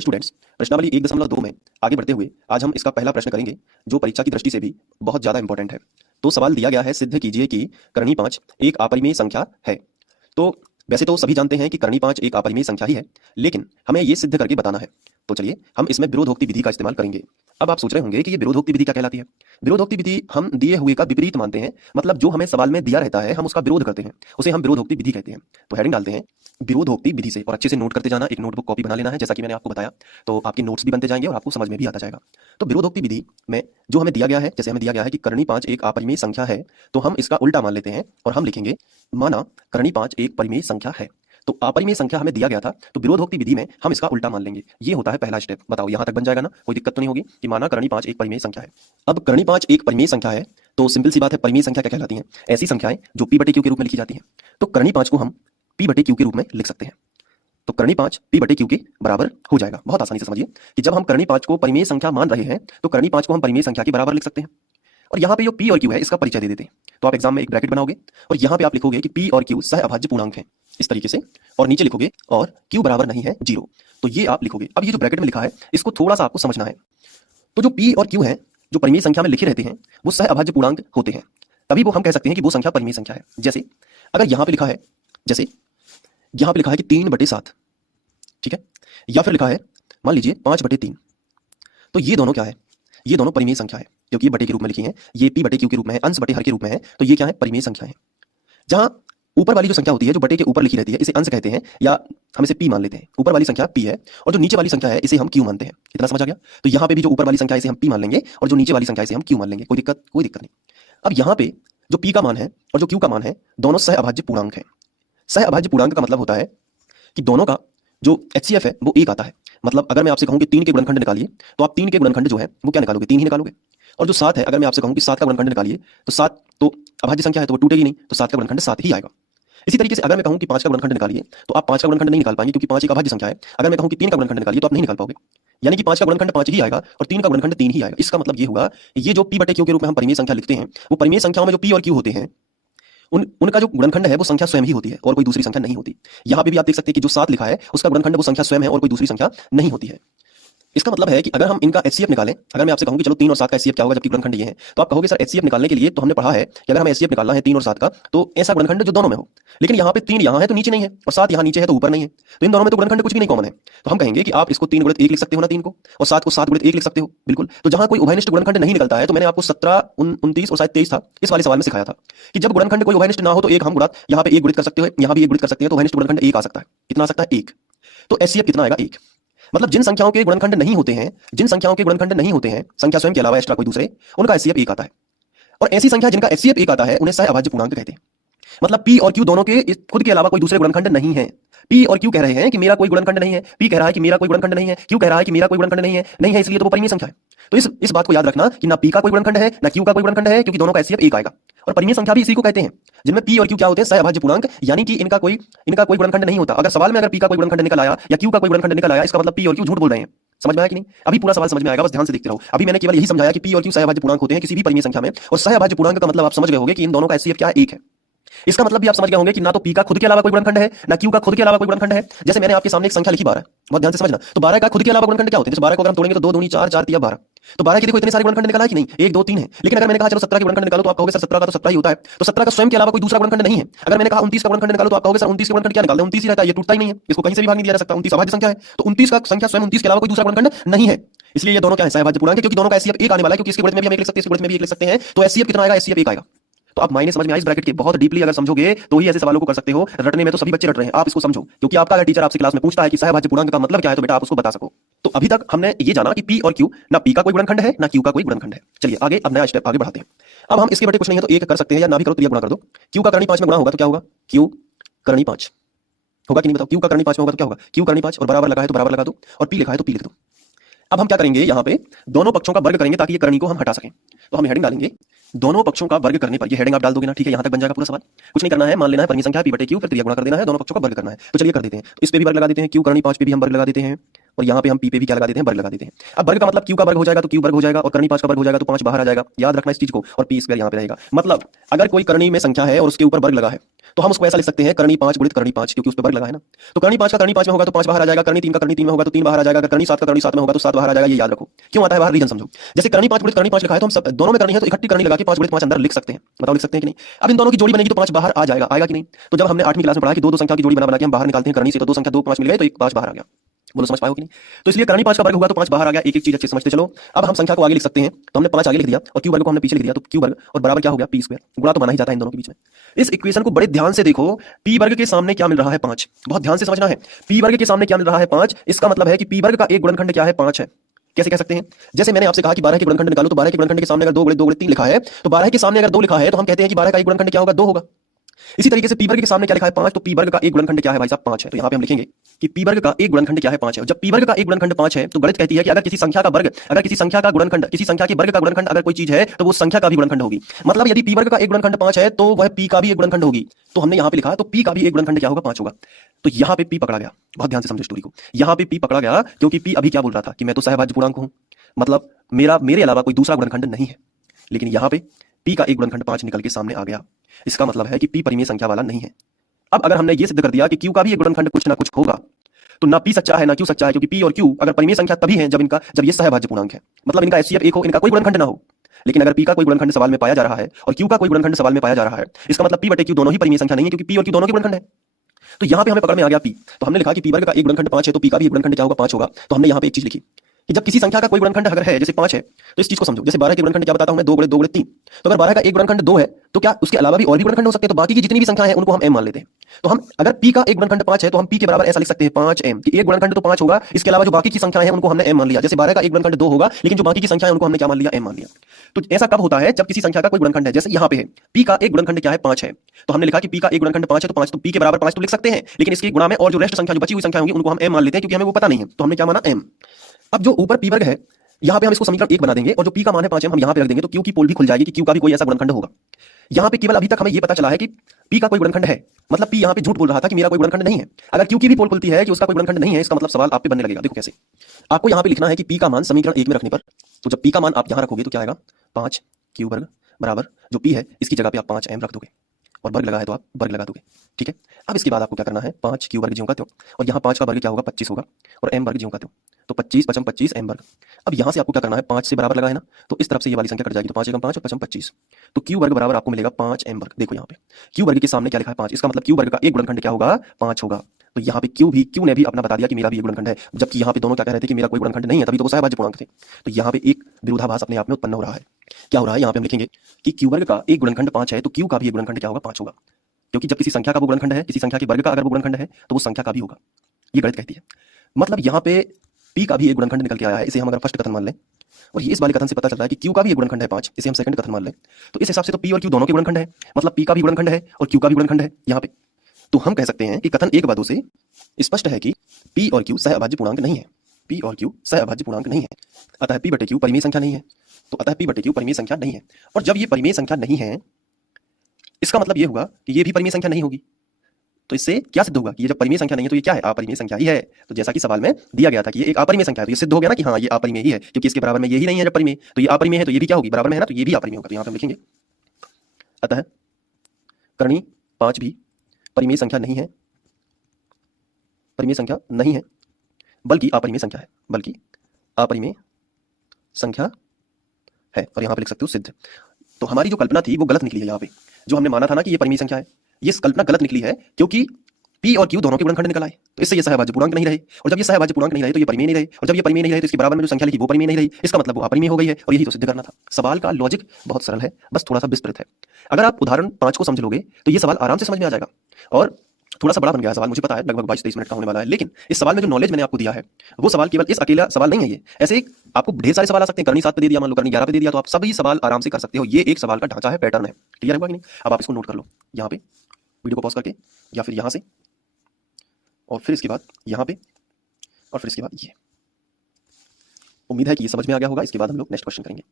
Students, प्रश्नावली 1.2 में आगे बढ़ते हुए आज हम इसका पहला प्रश्न करेंगे जो परीक्षा की दृष्टि से भी बहुत ज़्यादा इंपॉर्टेंट है। तो सवाल दिया गया है, सिद्ध कीजिए कि करणीय 5 एक अपरिमेय संख्या है। तो वैसे तो सभी जानते हैं कि करणीय 5 एक अपरिमेय संख्या ही है, लेकिन हमें ये सिद्ध करके बताना है। तो चलिए हम इसमें विरोधोक्ति विधि का इस्तेमाल करेंगे। अब आप सोच रहे होंगे कि ये विरोधोक्ति विधि क्या कहलाती है। विरोधोक्ति विधि हम दिए हुए का विपरीत मानते हैं, मतलब जो हमें सवाल में दिया रहता है हम उसका विरोध करते हैं, उसे हम विरोधोक्ति विधि कहते हैं। तो हेडिंग डालते हैं विरोधोक्ति विधि से, और अच्छे से नोट करते जाना। एक नोटबुक कॉपी बना लेना है, जैसा कि मैंने आपको बताया, तो आपके नोट्स भी बनते जाएंगे और आपको समझ में भी आता जाएगा। तो विरोधोक्ति विधि में जो हमें दिया गया है, जैसे हमें दिया गया है कि करणीय 5 एक अपरिमेय संख्या है, तो हम इसका उल्टा मान लेते हैं और हम लिखेंगे माना करणीय 5 एक परिमेय संख्या है। तो अपरिमेय संख्या हमें दिया गया था, तो विरोधोक्ति विधि में हम इसका उल्टा मान लेंगे। ये होता है पहला स्टेप। बताओ यहां तक बन जाएगा ना, कोई दिक्कत तो नहीं होगी कि माना करणीय 5 एक परिमेय संख्या है। अब करणीय 5 एक परिमेय संख्या है, तो सिंपल सी बात है, परिमेय संख्या क्या कहलाती है? ऐसी संख्याएं जो p बटे q के रूप में लिखी जाती हैं। तो करणीय 5 को हम p बटे q के रूप में लिख सकते हैं। तो करणीय 5 p बटे q के बराबर हो जाएगा। बहुत आसानी से समझिए कि जब हम करणीय 5 को परिमेय संख्या मान रहे हैं, तो करणीय 5 को हम परिमेय संख्या के बराबर लिख सकते हैं। और यहाँ पे जो p और q है इसका परिचय दे देते हैं। तो आप एग्जाम में एक ब्रैकेट बनाओगे और यहाँ पे आप लिखोगे कि p और q सहअभाज्य पूर्णांक हैं, इस तरीके से, और नीचे लिखोगे और q बराबर नहीं है 0। तो ये आप लिखोगे। अब ये जो ब्रैकेट में लिखा है इसको थोड़ा सा आपको समझना है। तो जो p और q है जो परिमेय संख्या में लिखे रहते हैं वो सहअभाज्य पूर्णांक होते हैं, तभी वो हम कह सकते हैं कि वो संख्या परिमेय संख्या है। जैसे अगर यहाँ पे लिखा है, जैसे यहाँ पे लिखा है कि 3/7, ठीक है, या फिर लिखा है मान लीजिए 5/3, तो ये दोनों क्या है? ये दोनों परिमेय संख्या है, क्योंकि ये बटे के रूप में लिखी है, ये p बटे q के रूप में है, अंश बटे हर के रूप में है, तो ये क्या है? परिमेय संख्या है। जहां ऊपर वाली जो संख्या होती है जो बटे के ऊपर लिखी रहती है इसे अंश कहते हैं, या हम इसे p मान लेते हैं। ऊपर वाली संख्या p है और जो नीचे वाली संख्या है इसे हम q मानते हैं। इतना समझ आ गया? तो यहाँ पे भी जो ऊपर वाली संख्या है इसे हम p मान लेंगे और जो नीचे वाली संख्या है इसे हम q मान लेंगे। कोई दिक्कत? कोई दिक्कत नहीं। अब यहाँ पे जो p का मान है और जो q का मान है दोनों सहअभाज्य पूर्णांक है। सहअभाज्य पूर्णांक का मतलब होता है कि दोनों का जो HCF है वो 1 आता है। मतलब अगर मैं आपसे कहूं कि 3 के गुणनखंड निकालिए, तो आप 3 के गुणनखंड जो है वो क्या निकालोगे? 3 ही निकालोगे। और जो 7 है, अगर मैं आपसे कहूं कि 7 का गुणनखंड निकालिए, तो 7 तो अभाज्य संख्या है तो वो टूटेगी नहीं, तो 7 का गुणनखंड 7 ही आएगा। इसी तरीके से अगर मैं कहूं कि 5 का गुणनखंड निकालिए, तो आप 5 का गुणनखंड नहीं निकाल पाएंगे, क्योंकि 5 एक अभाज्य संख्या है। अगर मैं कहूं कि 3 का गुणनखंड निकालिए तो आप नहीं निकाल पाओगे, यानी कि 5 का गुणनखंड 5 ही आएगा और 3 का गुणनखंड 3 ही आएगा। इसका मतलब ये होगा ये जो p बटे q के रूप में हम परिमेय संख्या लिखते हैं, वो परिमेय संख्याओं में जो p और q होते हैं उनका जो गुणनखंड है वो संख्या स्वयं ही होती है और कोई दूसरी संख्या नहीं होती। यहाँ पे भी आप देख सकते हैं कि जो 7 लिखा है उसका गुणनखंड वो संख्या स्वयं है और कोई दूसरी संख्या नहीं होती है। इसका मतलब है कि अगर हम इनका HCF निकालें, अगर मैं आपसे कहूं कि चलो 3 और 7 का HCF क्या होगा जबकि गुणनखंड ये है, तो आप कहोगे सर HCF निकालने के लिए तो हमने पढ़ा है कि अगर हमें HCF निकालना है 3 और 7 का, तो ऐसा गुणनखंड जो दोनों में हो। लेकिन यहाँ पे 3 यहाँ है तो नीचे नहीं है, और 7 यहाँ नीचे है तो ऊपर नहीं है, तो इन दोनों में तो गुणनखंड कुछ भी नहीं कॉमन है। तो हम कहेंगे कि आप इसको 3 गुणित 1 लिख सकते हो ना, 3 को, और 7 को 7 गुणित 1 लिख सकते हो। बिल्कुल। तो जहां कोई उभयनिष्ठ गुणनखंड नहीं निकलता है, तो मैंने आपको 17, 29 और शायद 23 था, इस वाले सवाल में सिखाया था कि जब गुणनखंड कोई उभयनिष्ठ ना हो तो एक हम गुणा यहाँ पे 1 गुणित कर सकते हो, यहाँ भी 1 गुणित कर सकते हैं, तो उभयनिष्ठ गुणनखंड 1 आ सकता है। कितना आ सकता है? 1। तो HCF कितना आएगा? 1। मतलब जिन संख्याओं के गुणनखंड नहीं होते हैं, जिन संख्याओं के गुणनखंड नहीं होते हैं, संख्या स्वयं के अलावा एक्स्ट्रा कोई दूसरे, उनका HCF 1 आता है। और ऐसी संख्या जिनका HCF 1 आता है उन्हें सहअभाज्य पूर्णांक कहते हैं। मतलब p और q दोनों के खुद के अलावा कोई दूसरे गुणनखंड नहीं है। p और q कह रहे हैं कि मेरा कोई गुणनखंड नहीं है, p कह रहा है कि मेरा कोई गुणनखंड नहीं है, q कह रहा है कि मेरा कोई गुणनखंड नहीं है, इसलिए तो वो परिमेय संख्या है। तो इस बात को याद रखना कि ना p का कोई गुणनखंड है ना q का कोई गुणनखंड है, क्योंकि दोनों का HCF 1 आएगा। और परिमेय संख्या भी इसी को कहते हैं जिनमें p और q क्या होते हैं? सहअभाज्य पूर्णांक, यानी कि इनका कोई गुणनखंड नहीं होता। अगर सवाल में अगर p का कोई गुणनखंड निकल आया या q का कोई गुणनखंड निकल आया, इसका मतलब p और q झूठ बोल रहे हैं। समझ में आया कि नहीं? अभी पूरा सवाल समझ में आएगा, बस ध्यान से देखते रहो। अभी मैंने केवल यही समझाया कि p और q सहअभाज्य पूर्णांक होते हैं किसी भी परिमेय संख्या में, और सहअभाज्य पूर्णांक का मतलब आप समझ गए होंगे कि इन दोनों का HCF क्या है? 1 है। इसका मतलब भी आप समझ गए होंगे कि ना तो p का खुद के अलावा कोई गुणनखंड है ना q का खुद के अलावा कोई गुणनखंड है। जैसे मैंने आपके सामने एक संख्या लिखी 12, बहुत ध्यान से समझना। तो 12 का खुद के अलावा गुणनखंड क्या होते हैं? जैसे 12 को अगर हम तोड़ेंगे तो 2 दूनी 4, 4 तिया 12, तो 12 के देखो इतने सारे गुणनखंड निकला है कि नहीं? 1 2 3 है। लेकिन अगर मैंने कहा चलो 17 के गुणनखंड निकालो, तो आप कहोगे सर 17 का तो 17 ही होता है, तो 17 का स्वयं के अलावा कोई दूसरा गुणनखंड नहीं है। अगर मैंने कहा 29 का गुणनखंड निकालो, तो आप कहोगे सर 29 का गुणनखंड क्या निकालना है? 29 ही रहता है, ये टूटता ही नहीं है, इसको कहीं से भी भाग नहीं दिया जा सकता। 29 अभाज्य संख्या है, तो 29 का संख्या स्वयं 29 के अलावा कोई दूसरा गुणनखंड नहीं है, इसलिए ये दोनों क्या है? सहअभाज्य पूर्णांक है, क्योंकि दोनों का HCF 1 आने वाला है, क्योंकि इसके गुणित में भी हम 1 लिख सकते हैं, इसके गुणित में भी 1 लिख सकते हैं। तो HCF कितना आएगा? HCF 1 आएगा। तो आप मायने समझ में आई इस ब्रैकेट के? बहुत डीपली अगर समझोगे तो ही ऐसे सवालों को कर सकते हो। रटने में तो सभी बच्चे रट रहे हैं, आप इसको समझो, क्योंकि आपका अगर टीचर आपसे क्लास में पूछता है कि सहअभाज्य पूर्णांक का मतलब क्या है, तो बेटा आप उसको बता सको। तो अभी तक हमने ये जाना कि p और q, ना p का कोई गुणनखंड है ना q का कोई गुणनखंड है। चलिए आगे, अब नया स्टेप आगे बढ़ाते हैं। अब हम इसके बटे कुछ नहीं है तो 1 कर सकते हैं, या ना भी करो तो ये गुणा कर दो। q का करणीय 5 में गुणा होगा तो क्या होगा? q करणीय 5 होगा कि नहीं? बताओ। q का करणीय 5 में होगा तो क्या होगा? q करणीय 5, और बराबर लगा है तो बराबर लगा दो, और p लिखा है तो p लिख दो। अब हम क्या करेंगे? यहाँ पे दोनों पक्षों का वर्ग करेंगे ताकि ये करणीय को हम हटा सकें। तो हम हेडिंग डालेंगे दोनों पक्षों का वर्ग करने पर। ये हेडिंग आप डाल दोगे ना? ठीक है, यहाँ तक बन जाएगा पूरा सवाल। कुछ नहीं करना है, मान लेना है परिमेय संख्या p बटे q, फिर क्रिया गुणा कर देना है, दोनों पक्षों का वर्ग करना है। तो चलिए कर देते हैं। तो इस पे भी वर्ग लगा देते हैं, q करणीय 5 पे भी हम वर्ग लगा देते हैं, और यहाँ पे हम p पे भी क्या लगा देते हैं? वर्ग लगा देते हैं। अब वर्ग का मतलब q का वर्ग हो जाएगा तो q वर्ग हो जाएगा, और करणीय 5 का वर्ग हो जाएगा तो 5 बाहर आ जाएगा। याद रखना इस चीज को, और p स्क्वायर यहाँ पे रहेगा। मतलब अगर कोई करणीय में संख्या है और उसके ऊपर वर्ग लगा है, तो हम उसको ऐसा लिख सकते हैं करनी 5 गुणित करनी 5, क्योंकि उस पर वर्ग लगा है ना। तो करनी 5 का करनी 5 में होगा तो 5 बाहर आ जाएगा, करनी 3 का करनी 3 में होगा तो 3 बाहर आ जाएगा, अगर करनी 7 का करनी 7 में होगा तो 7 बाहर आ जाएगा। ये याद रखो। क्यों आता है बाहर, रीजन समझो। जैसे करनी 5 गुणित करनी 5 लिखा है तो हम सब दोनों में करनी है तो इकट्ठी करनी लगा के 5 गुणित 5 अंदर लिख सकते हैं। बताओ लिख सकते हैं कि नहीं। अब इन दोनों की जोड़ी बनेगी तो 5 बाहर आ जाएगा, आएगा कि नहीं। तो जब हमने 8वीं क्लास में पढ़ा कि दो संख्या की जोड़ी बना के हम बाहर निकालते हैं करनी से, तो दो संख्या 2 5 मिल गए तो एक 5 बाहर आ गया। बोलो समझ पाओ कि नहीं। तो इसलिए करनी 5 का वर्ग होगा तो 5 बाहर आ गया। एक एक चीज अच्छे से समझते चलो। अब हम संख्या को आगे लिख सकते हैं, तो हमने 5 आगे लिख दिया और क्यू वर्ग को हमने पीछे लिख दिया, तो क्यू वर्ग और बराबर क्या हो गया, पी स्क्वायर। गुणा तो माना ही जाता है इन दोनों के बीच में। इस इक्वेशन को बड़े ध्यान से देखो। पी वर्ग के सामने क्या मिल रहा है, 5। बहुत ध्यान से समझना है। पी वर्ग के सामने क्या मिल रहा है, 5। इसका मतलब है कि पी वर्ग का एक गुणनखंड क्या है, 5 है। कैसे कह सकते हैं, जैसे मैंने आपसे कहा कि 12 के गुणनखंड निकालो, तो 12 के गुणनखंड के सामने अगर 2 गुणित 2 गुणित 3 लिखा है, तो 12 के सामने अगर 2 लिखा है तो हम कहते हैं कि 12 का एक गुणनखंड क्या होगा, 2 होगा। इसी तरीके से पी वर्ग के सामने क्या लिखा है, 5, तो पी वर्ग का एक गुणनखंड क्या है भाई साहब, 5 है। तो यहाँ पे हम लिखेंगे कि पी वर्ग का एक गुणनखंड क्या है, 5 है। और जब पी वर्ग का एक गुणनखंड 5 है तो गणित कहती है कि अगर किसी संख्या का वर्ग, अगर किसी संख्या का गुणनखंड, किसी संख्या के वर्ग का गुणनखंड अगर कोई चीज है तो वो संख्या का भी गुणनखंड होगी। मतलब यदि पी वर्ग का एक गुणनखंड 5 है तो वह पी का भी एक गुणनखंड होगी। तो हमने यहाँ पे लिखा तो पी का भी एक गुणनखंड क्या होगा, 5 होगा। तो यहाँ पे पी पकड़ा गया। बहुत ध्यान से समझो स्टोरी को। यहाँ पे पी पकड़ा गया क्योंकि पी अभी क्या बोल रहा था कि मैं तो सहभाज्य पूर्णांक हूं, मतलब मेरे अलावा कोई दूसरा गुणनखंड नहीं है। लेकिन यहाँ पे पी का एक गुणनखंड 5 निकल के सामने आ गया। इसका मतलब है कि पी परिमेय संख्या वाला नहीं है। अब अगर हमने ये सिद्ध कर दिया कि क्यू का भी एक गुणनखंड कुछ ना कुछ होगा, तो ना पी सच्चा है ना क्यू सच्चा है, क्योंकि पी और क्यू अगर परिमेय संख्या तभी है जब ये सहभाज्य पूर्णांक है, मतलब इनका एचसीएफ 1 हो, इनका कोई गुणनखंड ना हो। लेकिन अगर पी का कोई गुणनखंड सवाल में पाया जा रहा है और क्यू का कोई गुणनखंड सवाल में पाया जा रहा है, इसका मतलब पी बटे क्यू दोनों ही परिमेय संख्या नहीं है, क्योंकि पी और क्यू दोनों के गुणनखंड है। तो यहाँ पे हमें पकड़ में आ गया पी। तो हमने लिखा कि पी वर्ग का एक गुणनखंड 5 है तो पी का भी एक गुणनखंड क्या होगा, 5 होगा। तो हमने यहाँ पे एक चीज लिखी कि जब किसी संख्या का कोई गुणनखंड अगर है, जैसे 5 है, तो इस चीज को समझो। जैसे 12 के गुणनखंड क्या बताता हूं मैं, 2 गुणित 2 गुणित 3। तो अगर 12 का एक गुणनखंड 2 है तो क्या उसके अलावा भी और भी गुणनखंड हो सकते हैं, तो बाकी की जितनी भी संख्याएं हैं उनको हम m मान लेते हैं। तो हम अगर p का एक गुणनखंड 5 है तो हम p के बराबर ऐसा लिख सकते हैं 5m, कि एक गुणनखंड तो 5 होगा, इसके अलावा जो बाकी की संख्याएं हैं उनको हमने m मान लिया। जैसे 12 का एक गुणनखंड 2 होगा, लेकिन जो बाकी की संख्याएं उनको हमने क्या मान लिया, m मान लिया। तो ऐसा कब होता है, जब किसी संख्या का कोई गुणनखंड है। जैसे यहाँ पे है p का एक गुणनखंड क्या है, 5 है। तो हमने लिखा कि p का एक गुणनखंड 5 है तो 5 तो p के बराबर 5 तो लिख सकते हैं, लेकिन इसकी गुणा में और जो रेस्ट संख्या, जो बची हुई संख्या होंगी उनको हम m मान लेते हैं, क्योंकि हमें वो पता नहीं है। तो हमने क्या माना, m। अब जो ऊपर p वर्ग है, यहाँ पे हम इसको समीकरण 1 बना देंगे और जो p का मान है 5 हम यहाँ पे रख देंगे, तो q की पोल भी खुल जाएगी कि q का भी कोई ऐसा गुणनखंड होगा। यहाँ पे केवल अभी तक हमें ये पता चला है कि p का कोई गुणनखंड है, मतलब p यहाँ पे झूठ बोल रहा था कि मेरा कोई गुणनखंड नहीं है। अगर q की भी पोल खुलती है कि उसका कोई गुणनखंड नहीं है, इसका मतलब सवाल आप पे बनने लगेगा। देखो कैसे, आपको यहाँ पे लिखना है कि p का मान समीकरण 1 में रखने पर, तो जब p का मान आप यहाँ रखोगे तो क्या आएगा, 5 q वर्ग बराबर जो p है इसकी जगह पे आप 5m रख दोगे और वर्ग लगा है तो आप वर्ग लगा दोगे। ठीक है। अब इसके बाद आपको क्या करना है, 5 क्यू वर्ग ज्यों का त्यों, और यहाँ 5 का वर्ग क्या होगा, 25 होगा, और m वर्ग ज्यों का त्यों, तो 25 पचम 25 m वर्ग। अब यहाँ से आपको क्या करना है, 5 से बराबर लगा है ना, तो इस तरफ से ये वाली संख्या कट जाएगी, तो 5 एकम 5 और पचम 25, तो क्यू वर्ग बराबर आपको मिलेगा 5m वर्ग। देखो यहाँ पे क्यू वर्ग के सामने क्या लिखा है, 5, इसका मतलब क्यू वर्ग का एक गुणनखंड क्या होगा, 5 होगा। तो यहाँ पे क्यू ने भी अपना बता दिया कि मेरा भी एक गुणनखंड है, जबकि यहाँ पे दोनों क्या कह रहे थे कि मेरा कोई गुणनखंड नहीं है, तभी तो वो सहभाज्य पूर्णांक थे। तो यहाँ पे एक विरोधाभास अपने आप में उत्पन्न हो रहा है। क्या हो रहा है, यहाँ पे हम लिखेंगे कि क्यू वर्ग का एक गुणनखंड 5 है तो क्यू का भी एक गुणनखंड क्या होगा, 5 होगा, क्योंकि जब किसी संख्या का वो गुणनखंड है, किसी संख्या के वर्ग का अगर वो गुणनखंड है तो वो संख्या का भी होगा। ये गणित कहती है। मतलब यहाँ पे p का भी एक गुणनखंड निकल के आया है, इसे हम अगर फर्स्ट कथन मान लें, और ये इस वाले कथन से पता चलता है कि q का भी एक गुणनखंड है 5, इसे हम सेकंड कथन मान लें, तो इस हिसाब से तो p और q दोनों के गुणनखंड है, मतलब p का भी गुणनखंड है और q का भी गुणनखंड है यहाँ पे। तो हम कह सकते हैं कि कथन 1 बातों से स्पष्ट है कि p और q सहअभाज्य पूर्णांक नहीं है, p और q सहअभाज्य पूर्णांक नहीं है, अतः p बटे q परिमेय संख्या नहीं है। तो अतः p बटे q परिमेय संख्या नहीं है, और जब ये परिमेय संख्या नहीं है, इसका मतलब ये होगा कि ये भी परिमेय संख्या नहीं होगी। तो इससे क्या सिद्ध होगा कि ये जब परिमेय संख्या नहीं है तो ये क्या है, अपरिमेय संख्या ही है। तो जैसा कि सवाल में दिया गया था कि ये एक अपरिमेय संख्या है, तो ये सिद्ध हो गया ना कि हाँ ये अपरिमेय ही है, क्योंकि इसके बराबर में ये ही नहीं है जब परिमेय, तो ये अपरिमेय है, तो ये भी क्या होगी, बराबर में है ना, तो ये भी अपरिमेय होगा। तो यहाँ पे हम लिखेंगे अतः करणी 5 भी परिमेय संख्या नहीं है, परिमेय संख्या नहीं है, बल्कि अपरिमेय संख्या है, बल्कि अपरिमेय संख्या है। और यहाँ पे लिख सकते हो सिद्ध। तो हमारी जो कल्पना थी वो गलत निकली है। यहाँ पे जो हमने माना था ना कि ये परिमेय संख्या है, ये कल्पना गलत निकली है, क्योंकि p और q दोनों के गुणनखंड निकल आए, तो इससे ये सहभाज्य पूर्णांक नहीं रहे, और जब ये सहभाज्य पूर्णांक नहीं रहे तो ये परिमेय नहीं रहे, और जब ये परिमेय नहीं रहे तो इसके बराबर में जो संख्या लिखी वो परिमेय नहीं रही, इसका मतलब वो अपरिमेय हो गई है, और यही तो सिद्ध करना था। सवाल का लॉजिक बहुत सरल है, बस थोड़ा सा विस्तृत है। अगर आप उदाहरण 5 को समझ लोगे तो ये सवाल आराम से समझ में आ जाएगा। और थोड़ा सा बड़ा बन गया सवाल, मुझे पता है, लगभग 22-23 मिनट का होने वाला है, लेकिन इस सवाल में जो नॉलेज मैंने आपको दिया है वो सवाल केवल इस अकेला सवाल नहीं है। ये ऐसे आपको ढेर सारे सवाल आ सकते हैं। करनी 7 पे दे दिया, मान लो करनी 11 पे दे दिया, तो आप सभी सवाल आराम से कर सकते हो। ये एक सवाल का ढांचा है, पैटर्न है। क्लियर हुआ कि नहीं? अब आप इसको नोट कर लो, यहाँ पे वीडियो को पॉज करके, या फिर यहाँ से, और फिर इसके बाद यहाँ पे, और फिर इसके बाद ये। उम्मीद है कि ये समझ में आ गया होगा। इसके बाद हम लोग नेक्स्ट क्वेश्चन करेंगे।